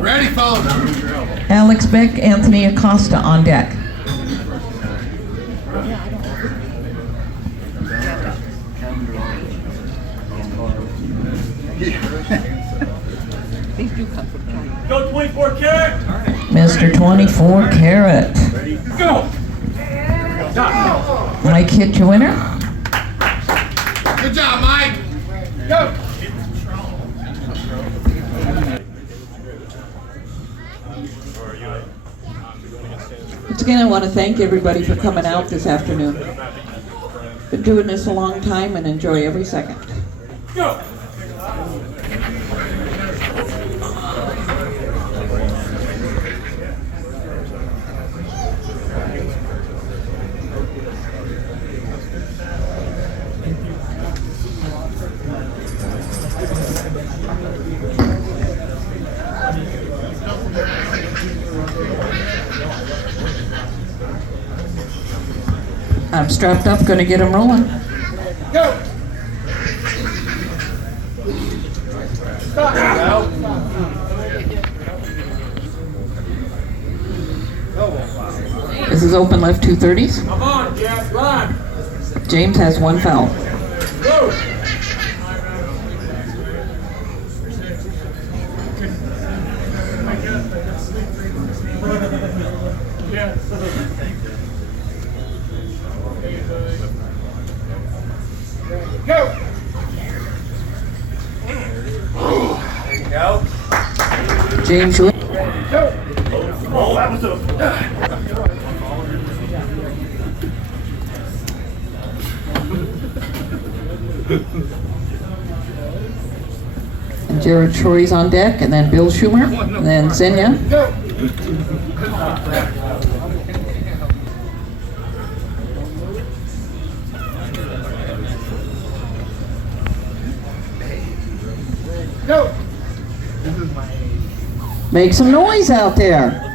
Ready, folks. Alex Beck, Anthony Acosta on deck. These do come from China. Go 24 carat. Mr. 24 Carat. Ready, go. Mike hit your winner. Good job, Mike. Go. Once again, I want to thank everybody for coming out this afternoon. Been doing this a long time and enjoy every second. Go. I'm strapped up, gonna get him rolling. Go. Stop. This is open left 230s. Come on, Jeff, run. James has one foul. Go. Go. Go. James win. Go. Oh, that was a. And Jared Troy's on deck, and then Bill Schumer, and then Xenia. Go. Go. Make some noise out there.